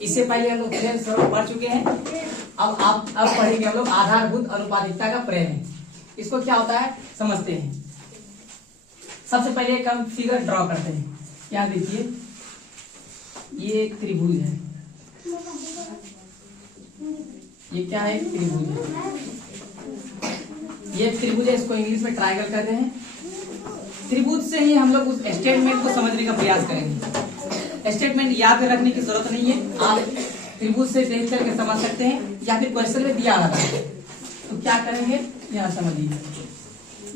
इससे पहले हम लोग प्रेम स्वरूप पढ़ चुके हैं। अब पढ़ेंगे हम लोग आधारभूत अनुपातिकता का प्रेम। इसको क्या होता है समझते हैं। सबसे पहले एक हम फिगर ड्रॉ करते हैं। यहाँ देखिए, ये एक त्रिभुज है। ये क्या है? त्रिभुज है। ये त्रिभुज है, इसको इंग्लिश में ट्रायंगल कहते हैं। त्रिभुज से ही हम लोग उस स्टेटमेंट को समझने का प्रयास करेंगे। स्टेटमेंट याद रखने की जरूरत नहीं है, आप त्रिभुज से देख करके समझ सकते हैं, या फिर क्वेश्चन में दिया रहा है। तो क्या करेंगे यहाँ समझिए।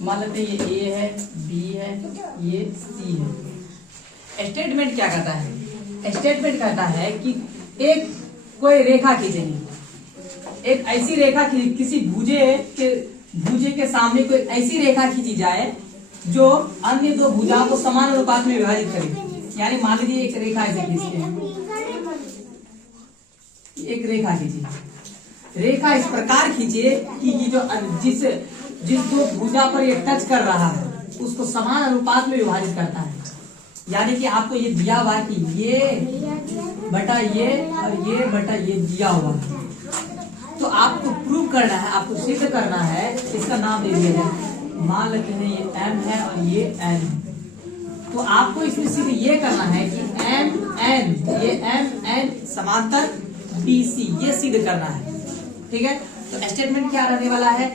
मान लेते हैं ये ए है, बी है, ये सी है। स्टेटमेंट क्या कहता है? स्टेटमेंट कहता है कि एक कोई रेखा खींचेंगे। एक ऐसी रेखा किसी भुजे के सामने कोई ऐसी रेखा खींची जाए जो अन्य दो भुजाओं को समान अनुपात में विभाजित करे। यानी मान लीजिए एक रेखा ऐसे खींचते हैं, एक रेखा खींचिए। रेखा इस प्रकार खींचिए कि जो जिस दो भुजा पर ये टच कर रहा है उसको समान अनुपात में विभाजित करता है। यानी कि आपको ये दिया हुआ कि ये बटा ये और ये बटा ये दिया हुआ है। तो आपको प्रूव करना है, आपको सिद्ध करना है। इसका नाम दे दिया जाए, मान लेते हैं ये m है और ये n है। तो आपको इसमें सिर्फ ये करना है कि ये m n समांतर BC, ये सिद्ध करना है। ठीक है, तो स्टेटमेंट क्या रहने वाला है?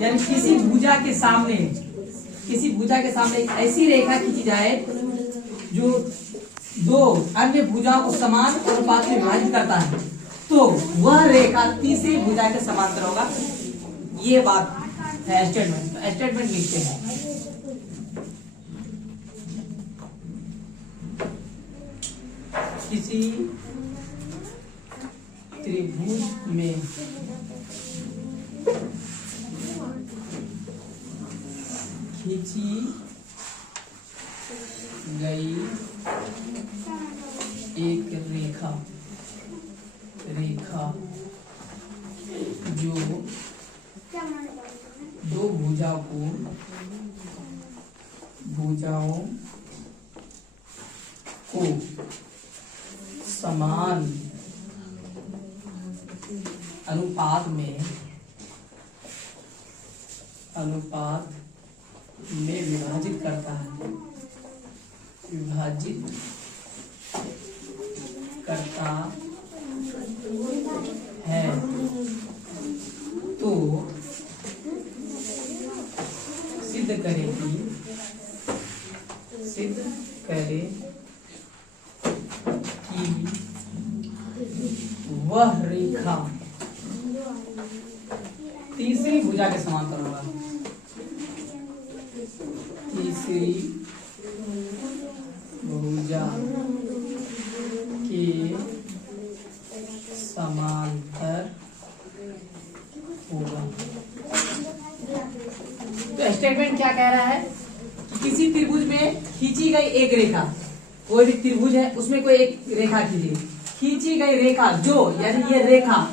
यानी किसी भुजा के सामने एक ऐसी रेखा खींची जाए जो दो अन्य भुजाओं को समान अनुपात में विभाजित करता है, तो वह रेखा तीसरी भुजा के समांतर होगा। ये बात है स्टेटमेंट। तो स्टेटमेंट लिखते हैं, किसी त्रिभुज में खींची गई एक रेखा जो दो भुजाओं को समान अनुपात में विभाजित करता है, तो सिद्ध करे कि वह रेखा तीसरी भुजा के समांतर होगा। तीसरी भुजा के समांतर होगा। तो स्टेटमेंट क्या कह रहा है कि किसी त्रिभुज में खींची गई एक रेखा, कोई भी त्रिभुज है उसमें कोई एक रेखा खींची गई रेखा जो, यानी ये रेखा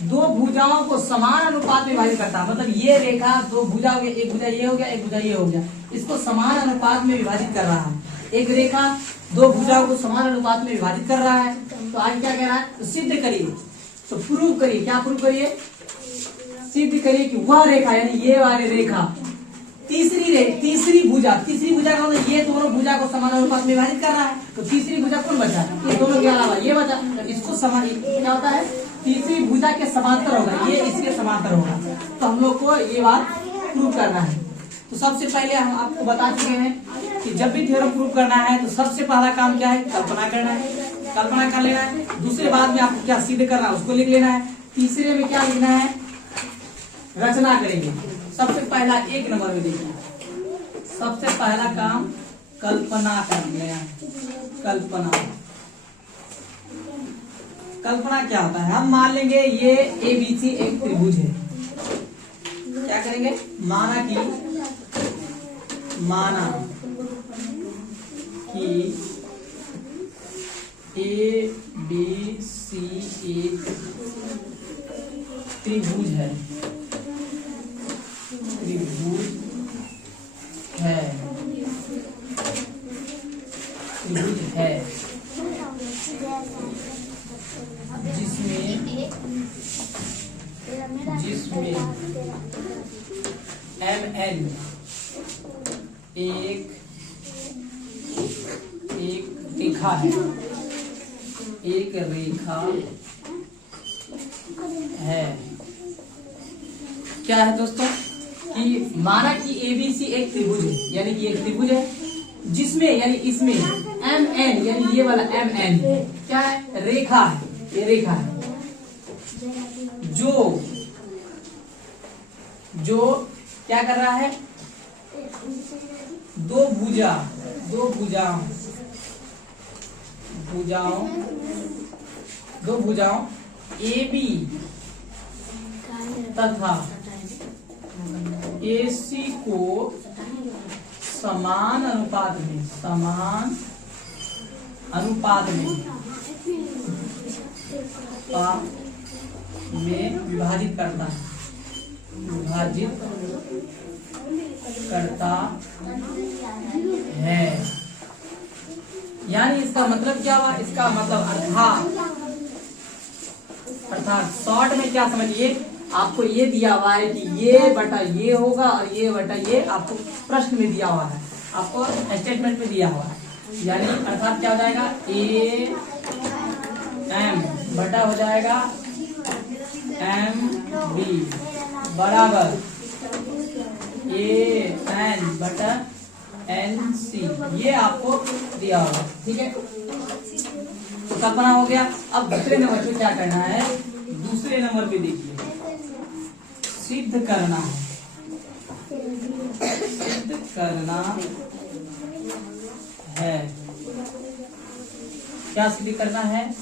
दो भुजाओं को समान अनुपात में विभाजित करता है। मतलब ये रेखा दो भुजा हो गया, एक भुजा ये हो गया, एक भुजा ये हो गया, इसको समान अनुपात में विभाजित कर रहा है। एक रेखा दो भुजाओं को समान अनुपात में विभाजित कर रहा है। तो आज क्या कह रहा है? तो सिद्ध करिए, तो प्रूव करिए। क्या प्रूव करिए? सिद्ध करिए कि वह रेखा, यानी ये वाली रेखा तीसरी भुजा का मतलब ये दोनों भुजा को समान अनुपात में विभाजित कर रहा है। तो तीसरी भुजा कौन बचा? ये दोनों के अलावा ये बचा। तो इसको समान क्या होता है? तीसरी भुजा के समांतर होगा, ये इसके समांतर होगा। तो हम लोग को ये बात प्रूव करना है। तो सबसे पहले हम आपको बता चुके हैं कि जब भी थ्योरम प्रूव करना है तो सबसे पहला काम क्या है? कल्पना करना है, कल्पना कर लेना है। दूसरे बाद में आपको क्या सिद्ध करना है उसको लिख लेना है। तीसरे में क्या लिखना है? रचना करेंगे। सबसे पहला 1 नंबर में देखिए, सबसे पहला काम कल्पना करना है। कल्पना क्या होता है? हम मान लेंगे ये ABC एक त्रिभुज है। क्या करेंगे? माना कि ABC एक त्रिभुज है। जिसमें MN एक रेखा है, एक रेखा है। क्या है दोस्तों कि माना कि ABC एक त्रिभुज है, यानी कि एक त्रिभुज है जिसमें यानी इसमें MN यानी ये वाला MN क्या है, रेखा है, ये रेखा है जो क्या कर रहा है, दो भुजाओं AB तथा AC को समान अनुपात में विभाजित करता है। यानी इसका मतलब क्या हुआ, इसका मतलब अर्थात शॉर्ट में क्या समझिए, आपको ये दिया हुआ है कि ये बटा ये होगा और ये बटा ये आपको प्रश्न में दिया हुआ है, आपको स्टेटमेंट में दिया हुआ है। यानी अर्थात क्या हो जाएगा, AM बटा हो जाएगा MB बराबर AN बटा NC, ये आपको दिया होगा। ठीक है, तो कल्पना हो गया। अब दूसरे नंबर पे क्या करना है, दूसरे नंबर पे देखिए सिद्ध करना है। क्या सिद्ध करना है,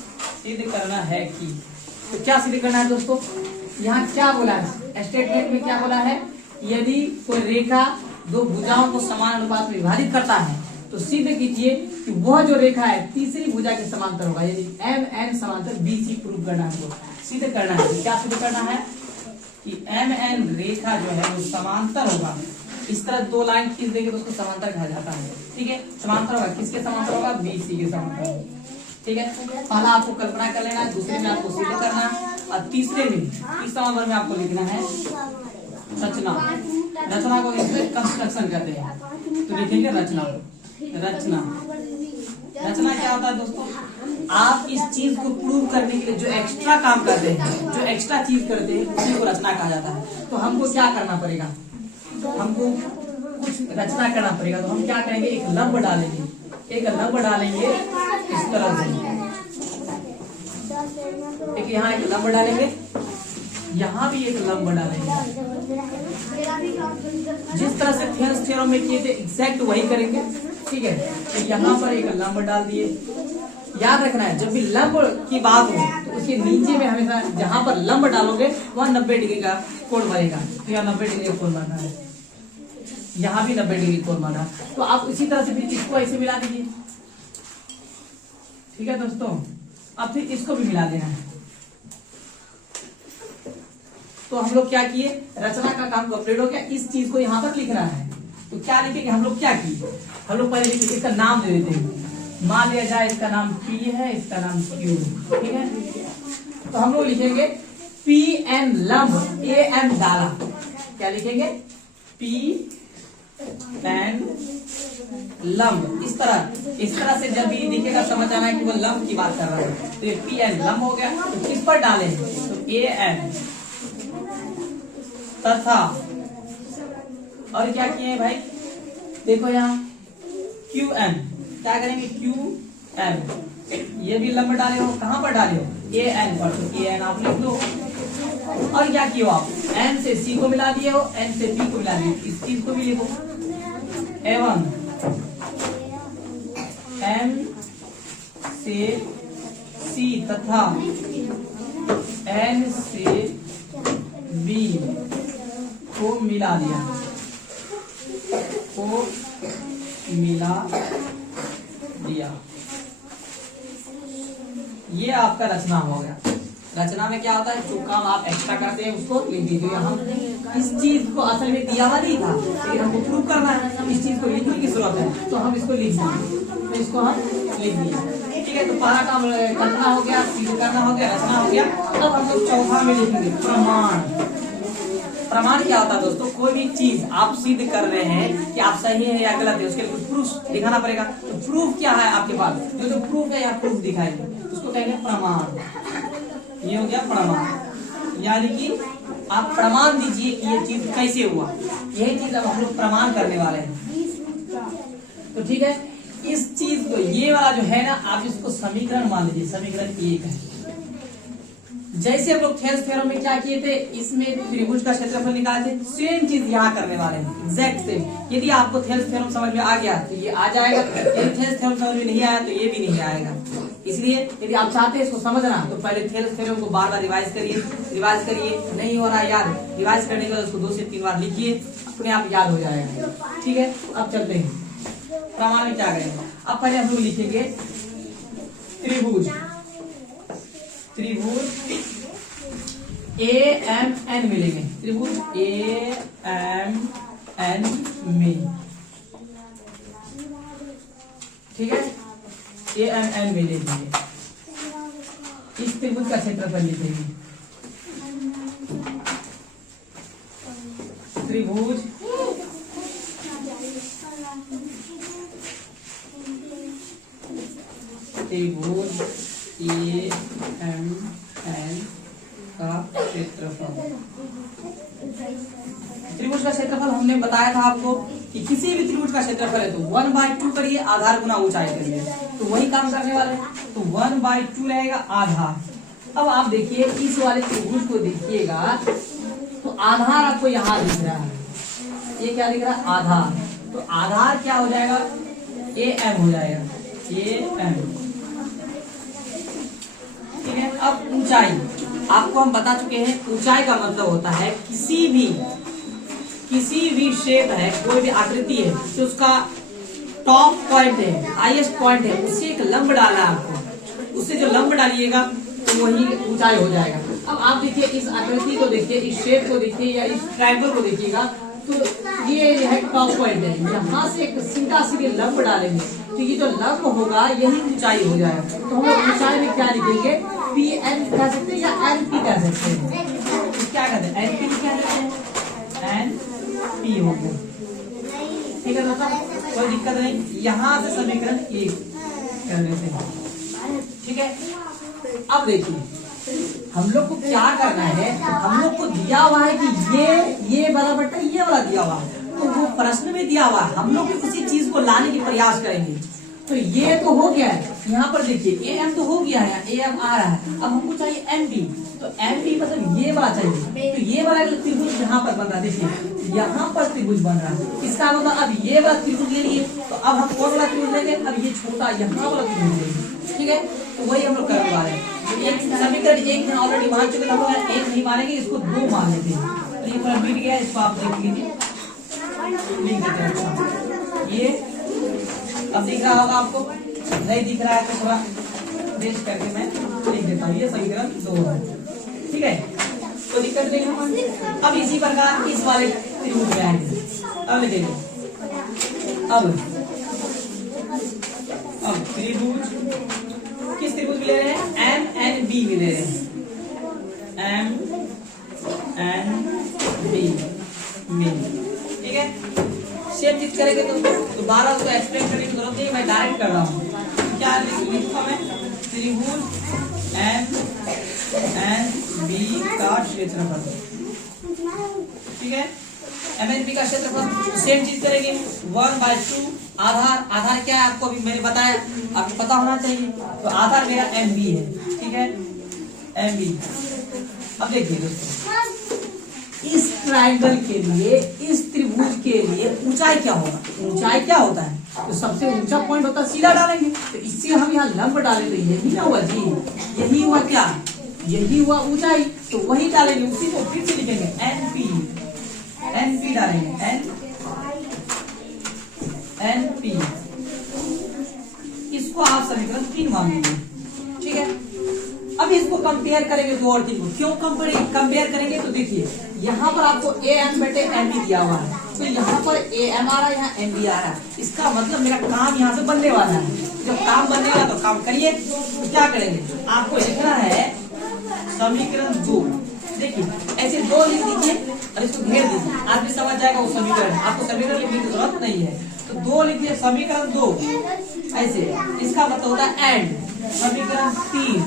सिद्ध करना है कि, तो क्या सिद्ध करना है दोस्तों, यहाँ क्या बोला है स्टेटमेंट में, क्या बोला है, यदि कोई रेखा दो भुजाओं को समान अनुपात में विभाजित करता है तो सिद्ध कीजिए कि वह जो रेखा है तीसरी भुजा के समांतर होगा, यदि MN समांतर BC प्रूव करना है, सिद्ध करना है। क्या सिद्ध करना है कि MN रेखा जो है वो समांतर होगा। इस तरह दो लाइन खींच देंगे तो उसको समांतर कहा जाता है। ठीक है, समांतर होगा, किसके समांतर होगा, BC के समांतर। ठीक है, पहला आपको कल्पना कर लेना है, दूसरे में आपको सिद्ध करना है और तीसरा नंबर में आपको लिखना है रचना को इसमें कंस्ट्रक्शन कहते हैं। तो लिखेंगे रचना क्या होता है दोस्तों, आप इस चीज को प्रूव करने के लिए जो एक्स्ट्रा काम करते हैं, जो एक्स्ट्रा चीज करते हैं उसी को रचना कहा जाता है। तो हमको क्या करना पड़ेगा, हमको कुछ रचना करना पड़ेगा। तो हम क्या करेंगे, एक लंब डालेंगे इस तरह से, एक यहाँ एक लंब डालेंगे, यहाँ भी एक लंब डालेंगे। जिस तरह से थेल्स थ्योरम में किए थे एग्जैक्ट वही करेंगे। ठीक है, तो यहाँ पर एक लंब डाल दिए। याद रखना है, जब भी लंब की बात हो तो उसके नीचे में हमेशा जहां पर लंब डालोगे वह 90 डिग्री का कोण बनेगा। तो यहाँ 90 डिग्री का कोण बना है, यहाँ भी 90 डिग्री कोण बना। तो आप इसी तरह से फिर इसको ऐसे मिला दीजिए। ठीक है दोस्तों, अब फिर इसको भी मिला देना है। तो हम लोग क्या किए, रचना का काम कंप्लीट हो गया। इस चीज को यहाँ पर लिखना है, तो क्या लिखेंगे, हम लोग क्या किए, हम लोग पहले लिखेंगे, इसका नाम दे देते हैं। मान लिया जाए इसका नाम P है, इसका नाम Q। ठीक है, तो हम लोग लिखेंगे PM लंब AM डाला। क्या लिखेंगे, PM लंब। इस तरह से जब भी दिखेगा समझ आना है कि वो लंब की बात कर रहा है। तो ये PM लंब हो गया। तो किस पर डालें, तो AM तथा, और क्या किए भाई, देखो यहाँ QM, क्या करेंगे QM, ये भी लंब डाले हो, कहां पर डाले हो, AN पर। तो AN आप लिख लो। और क्या किए हो आप, N से C को मिला दिए हो, N से B को मिला दिए। इस चीज को भी लिखो, एवं M से C तथा N से B को मिला दिया, ये आपका रचना हो गया। रचना में क्या होता है, जो काम आप एक्स्ट्रा करते हैं उसको लिख दीजिए। हम इस चीज को असल में दिया हुआ नहीं था, लेकिन हमको प्रूव करना है, इस चीज को लिखने की जरूरत है, तो हम इसको लिख देंगे। तो इसको हम लिख दिए। ठीक है, तो पहला काम कल्पना हो गया, सिद्ध करना हो गया, रचना हो गया। अब हम लोग चौथा में लिखेंगे प्रमाण। प्रमाण क्या होता है दोस्तों? कोई भी चीज आप सिद्ध कर रहे हैं कि आप सही है या गलत है, उसके लिए कुछ प्रूफ दिखाना पड़ेगा। तो प्रूफ क्या है आपके पास? जो प्रूफ है यहाँ प्रूफ दिखाएंगे, उसको कहेंगे प्रमाण। ये हो गया प्रमाण, यानी कि आप प्रमाण दीजिए कि ये चीज कैसे हुआ। यही चीज अब हम लोग प्रमाण करने वाले हैं। तो ठीक है, इस चीज को, ये वाला जो है ना, आप इसको समीकरण मान लीजिए, समीकरण 1 है। जैसे हम लोग थेल्स थ्योरम में क्या किए थे, इसमें त्रिभुज का क्षेत्रफल निकाले थे, सेम चीज यहाँ करने वाले हैं, एग्जैक्ट सेम। यदि आपको थेल्स थ्योरम समझ में आ गया तो ये आ जाएगा, यदि थेल्स थ्योरम समझ में नहीं आया तो ये भी नहीं आएगा। इसलिए यदि आप चाहते हैं इसको समझना तो पहले थेल्स थ्योरम को बार बार रिवाइज करिए। नहीं हो रहा याद, रिवाइज करने के बाद उसको 2 से 3 बार लिखिए, अपने आप याद हो जाएगा। ठीक है, अब चलते हैं प्रमाण में क्या करेंगे। अब पहले हम लोग लिखेंगे त्रिभुज AMN मिलेंगे, त्रिभुज AMN में, ठीक है, AMN में लिखेंगे। इस त्रिभुज का क्षेत्रफल लिखेंगे, त्रिभुज AMN का क्षेत्रफल। त्रिभुज का क्षेत्रफल हमने बताया था आपको कि किसी भी त्रिभुज का क्षेत्रफल है तो 1/2 करिए, आधार गुना ऊंचाई करिए, तो वही काम करने वाले हैं। तो 1/2 रहेगा आधार। अब आप देखिए इस वाले त्रिभुज को देखिएगा तो आधार आपको यहाँ दिख रहा है, ये क्या दिख रहा है? आधार। तो आधार क्या हो जाएगा? AM हो जाएगा, AM। ठीक है, अब ऊंचाई आपको हम बता चुके हैं। ऊंचाई का मतलब होता है किसी भी शेप है, कोई भी आकृति है तो उसका टॉप पॉइंट है, हाईएस्ट पॉइंट है, उससे एक लंब डालना है आपको। उससे जो लंब डालिएगा तो वही ऊंचाई हो जाएगा। अब आप देखिए इस आकृति को देखिए, इस शेप को देखिए या इस ट्रायंगल को देखिएगा, तो ये है टॉप पॉइंट है। यहाँ से एक सीधे लंब डालेंगे तो ये जो लंब होगा यही ऊंचाई हो जाएगा। तो हम लोग ऊंचाई में क्या लिखेंगे? PN कह सकते हैं या NP कह सकते हैं। तो क्या कहते हैं? NP क्या कहते हैं? NP हो गया। ठीक है दोस्तों, कोई दिक्कत नहीं। यहाँ से समीकरण 1 कर लेते हैं। ठीक है, अब देखिए हम लोग को क्या करना है। हम लोग को दिया हुआ है कि ये वाला बट्टा ये वाला दिया हुआ है, तो वो प्रश्न में दिया हुआ है, हम लोग भी उसी चीज को लाने की प्रयास करेंगे। तो ये तो हो गया है, यहाँ पर देखिए AM तो हो गया है, AM आ रहा है। अब हमको चाहिए MP, तो MP मतलब ये वाला चाहिए। तो ये वाला त्रिभुज यहाँ पर बन रहा है, देखिए यहाँ पर त्रिभुज बन रहा है। इसका मतलब अब ये वाला त्रिभुज ले लिए, तो अब हम कौन वाला त्रिभुज लेंगे? अब ये छोटा यहाँ वाला त्रिभुज लेंगे। ठीक है, तो वही हम लोग करने वाले हैं। एक समीकरण 1 में ऑलरेडी मान चुके हम लोग, 1 नहीं मानेंगे, इसको 2 मान लेते हैं। तो ये पूरा मिट गया, इसको आप देख लीजिए, लिख देते हैं। ये अब दिख रहा होगा आपको, नहीं दिख रहा है तो थोड़ा देख करके मैं लिख देता हूँ। ये समीकरण 2 है। ठीक है, कोई दिक्कत नहीं। अब इसी प्रकार इस वाले त्रिभुज में आएंगे। अब लिखेंगे, अब त्रिभुज किस त्रिभुज में ले रहे हैं? MNB में ले रहे हैं, MNB में। ठीक है, सेम चीज करेंगे तो दोबारा उसको एक्सप्लेन करने की जरूरत नहीं, मैं डायरेक्ट कर रहा हूँ। क्या लिखूंगा मैं? त्रिभुज MNB का क्षेत्रफल। ठीक है, MNB का क्षेत्रफल सेम चीज करेंगे, 1/2 आधार क्या है आपको अभी मैंने बताया, आपको पता होना चाहिए। तो आधार मेरा MB है। ठीक है, MB। अब देखिए दोस्तों, इस ट्रायंगल के लिए, इस त्रिभुज के लिए ऊंचाई क्या होगा? ऊंचाई क्या होता है? तो सबसे ऊंचा पॉइंट होता है, सीधा डालेंगे। तो इससे हम यहाँ लंब डालें तो यही ना हुआ जी, यही हुआ क्या? यही हुआ ऊंचाई। तो वही डालेंगे, उसी को फिर से लिखेंगे NP डालेंगे, NP। इसको आप समीकरण 3 मान लीजिए। ठीक है, अब इसको कंपेयर करेंगे दो और तीन को। क्यों कंपेयर करेंगे? तो देखिए यहाँ पर आपको AM/MB दिया हुआ है, तो यहाँ पर AM आ रहा है, यहाँ MB आ रहा है। इसका मतलब मेरा काम यहाँ से बनने वाला है। जब काम बनेगा तो काम करिए। तो क्या करेंगे? आपको लिखना है समीकरण 2। देखिए ऐसे दो लिख दीजिए और इसको घेर दीजिए, आदमी समझ जाएगा वो समीकरण। आपको समीकरण लिखने की जरूरत नहीं है, तो दो लिख दिए, समीकरण 2 ऐसे, इसका मतलब होता है एंड। समीकरण 3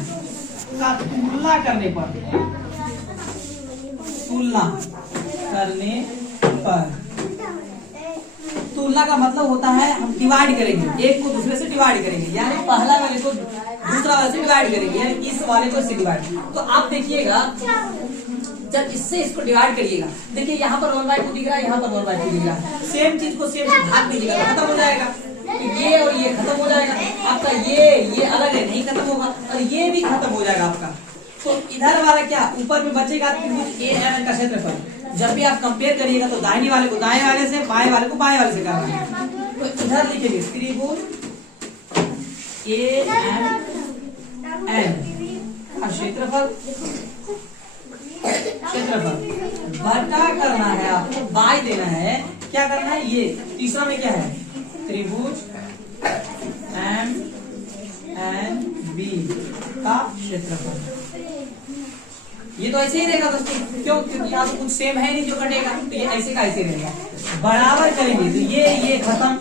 का तुलना करने पर, तुलना करने पर, तुलना का मतलब होता है हम डिवाइड करेंगे, एक को दूसरे से डिवाइड करेंगे, यानी पहला वाले को दूसरा वाले से डिवाइड करेंगे, यानी इस वाले को इससे डिवाइड। तो आप देखिएगा जब इससे इसको डिवाइड करिएगा, देखिए यहाँ पर 1/2 दिख रहा है, यहाँ पर 1/2 दिख रहा है, सेम चीज को सेम से भाग दीजिएगा, खत्म हो जाएगा। तो ये और ये खत्म हो जाएगा आपका, ये अलग है, नहीं खत्म होगा, और ये भी खत्म हो जाएगा आपका। तो इधर वाला क्या ऊपर में बचेगा त्रिभुज AN का क्षेत्रफल। जब भी आप कंपेयर करिएगा तो दाहिने वाले को दाएं वाले से, बाएं वाले को बाएं वाले से करना है। तो इधर लिखेंगे त्रिभुज AN का क्षेत्रफल बटा करना है आपको, बाय देना है, क्या करना है, ये तीसरा में क्या है, त्रिभुज MNB का क्षेत्रफल। ये तो ऐसे ही रहेगा दोस्तों, क्यों, क्योंकि यहाँ तो कुछ सेम है नहीं जो कटेगा, तो ये ऐसे का ऐसे रहेगा। बराबर करेंगे तो ये खत्म,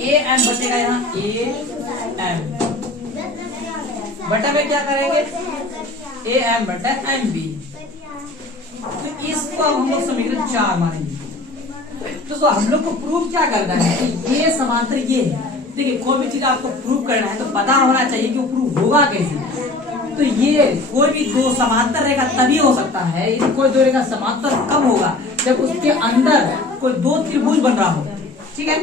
AM बचेगा यहाँ, AM बटा में क्या करेंगे, AM बटा MB। तो इसको हम लोग समीकरण 4 मानेंगे। दोस्तों हम लोग को प्रूव क्या करना है कि ये समांतर ये है। देखिए कोई भी चीज आपको प्रूव करना है तो पता होना चाहिए कि वो प्रूव होगा कैसे। तो ये कोई भी दो समांतर रेखा तभी हो सकता है, यदि कोई दो रेखा समांतर कब होगा, जब उसके अंदर कोई दो त्रिभुज बन रहा हो। ठीक है,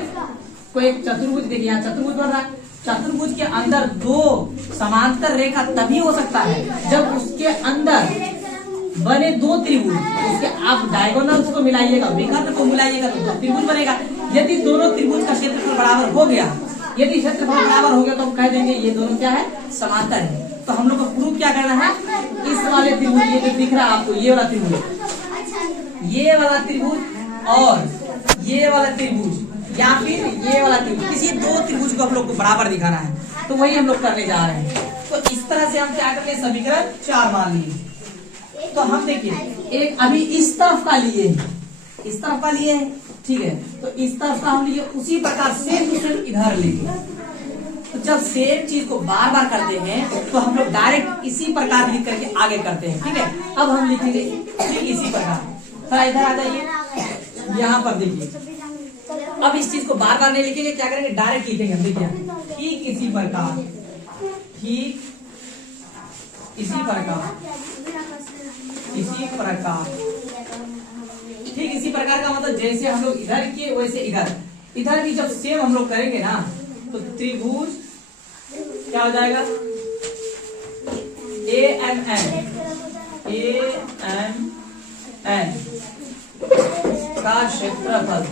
कोई एक चतुर्भुज, देखिए यहाँ चतुर्भुज बन रहा है, चतुर्भुज के अंदर दो समांतर रेखा तभी हो सकता है जब उसके अंदर बने दो त्रिभुज, उसके आप डायगोनल्स को मिलाइएगा, विकर्ण को मिलाइएगा तो दो त्रिभुज बनेगा। यदि दोनों त्रिभुज का क्षेत्रफल बराबर हो गया, यदि क्षेत्रफल बराबर हो गया तो हम कह देंगे ये दोनों क्या है, समांतर है। तो हम लोग को प्रूव क्या करना है, इस वाले त्रिभुज, ये जो दिख रहा है आपको, ये वाला त्रिभुज, ये वाला त्रिभुज और ये वाला त्रिभुज, या फिर ये वाला त्रिभुज, किसी दो त्रिभुज को हम लोग को बराबर दिखाना है। तो वही हम लोग करने जा रहे हैं। तो इस तरह से हम क्या करते हैं, समीकरण 4 मान लिए। तो हम देखिए एक अभी इस तरफ का लिए, इस तरफ का लिए है, ठीक है, तो इस तरफ का हम लिए, उसी प्रकार सेम टू सेम इधर लेंगे। तो जब सेम चीज को बार बार करते हैं तो हम लोग डायरेक्ट इसी प्रकार लिख करके आगे करते हैं। ठीक है, अब हम लिखेंगे ठीक इसी प्रकार। थोड़ा इधर आ जाइए, यहाँ पर देखिए, अब इस चीज को बार बार नहीं लिखेंगे, क्या करेंगे, डायरेक्ट लिखेंगे। हम देखिए ठीक इसी प्रकार, ठीक इसी प्रकार, इसी प्रकार, ठीक इसी प्रकार का मतलब जैसे हम लोग इधर किए वैसे इधर, इधर भी जब सेम हम लोग करेंगे ना तो त्रिभुज क्या हो जाएगा, AMN का क्षेत्रफल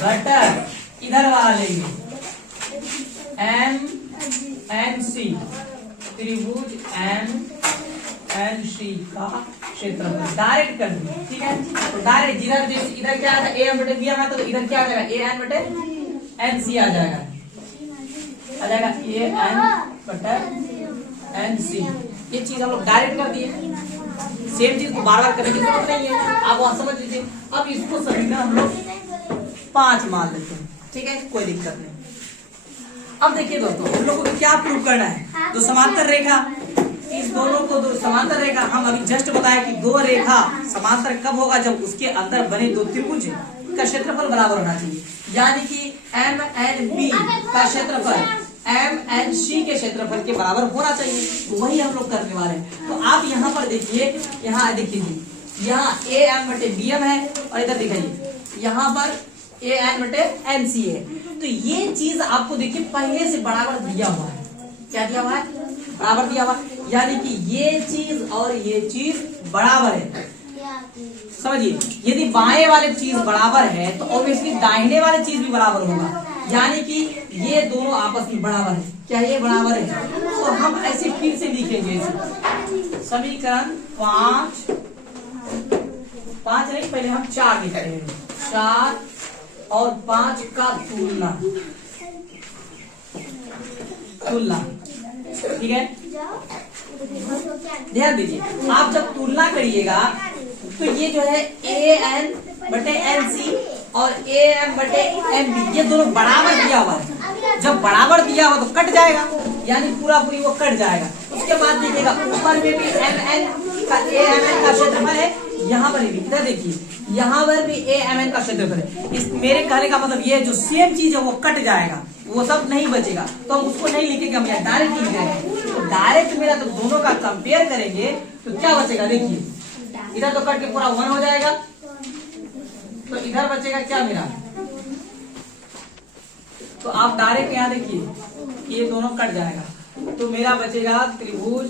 बटा इधर वाला लेंगे MNC, त्रिभुज MNC का क्षेत्रफल डायरेक्ट कर दिया। ठीक है, तो डायरेक्ट जिधर जैसे इधर क्या आता है AM बटे BM आता है, तो इधर क्या आ जाएगा, AN बटे NC आ जाएगा, AN बटे NC। ये चीज हम लोग डायरेक्ट कर दिए, सेम चीज को बार बार करने की जरूरत नहीं है, आप वहां समझ लीजिए। अब इसको समीकरण हम लोग 5 मान लेते हैं। ठीक है, कोई दिक्कत नहीं। अब देखिए दोस्तों, हम लोगों को क्या प्रूव करना है, तो समांतर रेखा, इस दोनों को दो समांतर रेखा, हम अभी जस्ट बताया कि दो रेखा समांतर कब होगा, जब उसके अंदर बने दो त्रिभुज का क्षेत्रफल बराबर होना चाहिए। यानी कि MNB का क्षेत्रफल MNC के क्षेत्रफल के बराबर होना चाहिए। तो वही हम लोग करने वाले हैं। तो आप यहाँ पर देखिए, यहाँ देखिए, यहाँ AM बटे BM है, और इधर दिखाइए यहाँ पर AN बटे NC है। तो ये चीज आपको देखिए पहले से बराबर दिया हुआ है। क्या दिया हुआ है, बराबर दिया हुआ, यानी कि ये चीज और ये चीज बराबर है। समझिए, यदि बाएं वाले चीज बराबर है तो ऑब्वियसली दाहिने वाले चीज भी बराबर होगा, यानी कि ये दोनों आपस में बराबर है। क्या ये बराबर है, तो हम ऐसे फिर से लिखेंगे समीकरण 5 नहीं, पहले हम 4 लिखते हैं, 4 और 5 का तुलना, ठीक है। ध्यान दीजिए, आप जब तुलना करिएगा तो ये जो है ए एन बटे एन सी और ए एम बटे एम बी, ये दोनों बराबर दिया हुआ है। जब बराबर दिया हुआ तो कट जाएगा, यानी पूरा पूरी वो कट जाएगा। उसके बाद देखिएगा ऊपर में भी एम एन का ए एम एन का क्षेत्रफल है, यहाँ पर भी इधर देखिए यहाँ पर भी ए एम एन का क्षेत्रफल है। इस मेरे कहने का मतलब ये जो सेम चीज है वो कट जाएगा, वो सब नहीं बचेगा। तो हम उसको नहीं लिखेंगे, हम यहाँ डायरेक्ट लिख रहे हैं। तो डायरेक्ट मेरा तो दोनों का कंपेयर करेंगे तो क्या बचेगा, देखिए इधर तो कट के पूरा 1 हो जाएगा, तो इधर बचेगा क्या मेरा, तो आप डायरेक्ट यहाँ देखिए ये दोनों कट जाएगा, तो मेरा बचेगा त्रिभुज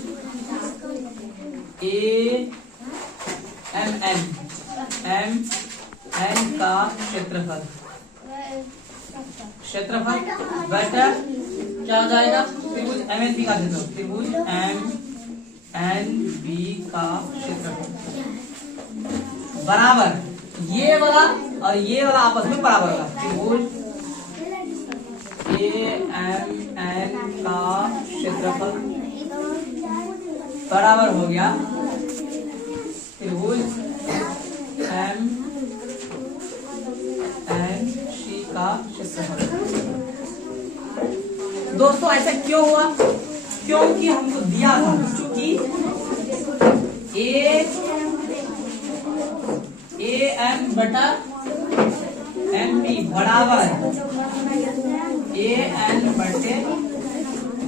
ए एम एन का क्षेत्रफल बटा क्या हो जाएगा, त्रिभुज एम एन बी का क्षेत्रफल, त्रिभुज एम एन बी का क्षेत्रफल बराबर ये वाला और ये वाला आपस में बराबर होगा। त्रिभुज ए एम एन का क्षेत्रफल बराबर हो गया त्रिभुज एम एन सी का क्षेत्रफल। दोस्तों ऐसा क्यों हुआ, क्योंकि हमको दिया था, क्योंकि ए एम बटा एम बी बराबर ए एन बटे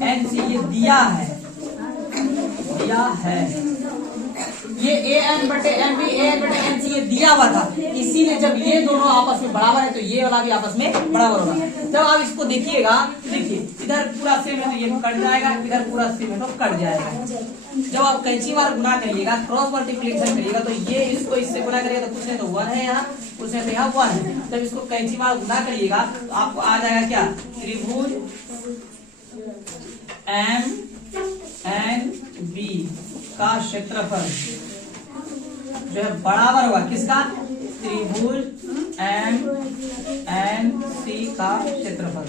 एन सी, ये दिया है ये ए एन बटे एम बी ए एन बटे एन सी ये दिया हुआ था। इसीलिए जब ये दोनों आपस में बराबर है तो ये वाला भी आपस में बराबर होगा। जब आप इसको देखिएगा, देखिए इधर पूरा सेम है तो ये कट जाएगा, इधर पूरा सेम है तो कट जाएगा। जब आप कैंची मार गुना करिएगा, क्रॉस मल्टीप्लिकेशन करिएगा, तो ये इसको इससे गुना करिएगा तो कुछ नहीं तो 1 है यहाँ, कुछ नहीं तो यहाँ 1 है। जब इसको कैंची मार गुना करिएगा तो आपको आ जाएगा क्या, त्रिभुज एम एन बी का क्षेत्रफल जो है बराबर होगा किसका, त्रिभुज एम एन सी का क्षेत्रफल।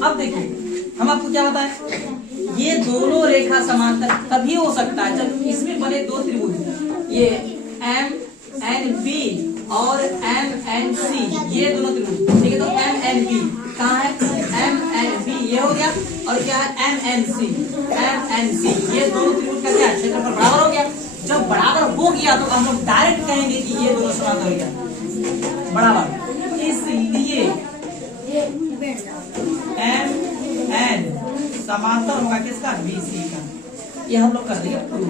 अब देखिए हम आपको क्या बताएं, ये दोनों रेखा समांतर तभी हो सकता है जब इसमें बने दो त्रिभुज, ये एम एन बी और एम एन सी, ये दोनों त्रिभुज, ठीक है। तो एम एन बी कहाँ है, एम एन बी ये हो गया, और क्या है एम एन सी, ये दोनों त्रिभुज का क्या क्षेत्रफल बराबर हो गया। जब बराबर हो गया तो हम लोग डायरेक्ट कहेंगे कि ये दोनों समांतर हो गया बराबर, इसलिए एम एन समांतर होगा किसका, बी सी का। ये हम लोग कर देंगे प्रूव।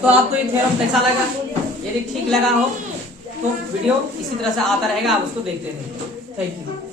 तो आपको ये थ्योरम कैसा लगा, यदि ठीक लगा हो तो वीडियो इसी तरह से आता रहेगा, आप उसको देखते रहेंगे। Thank you.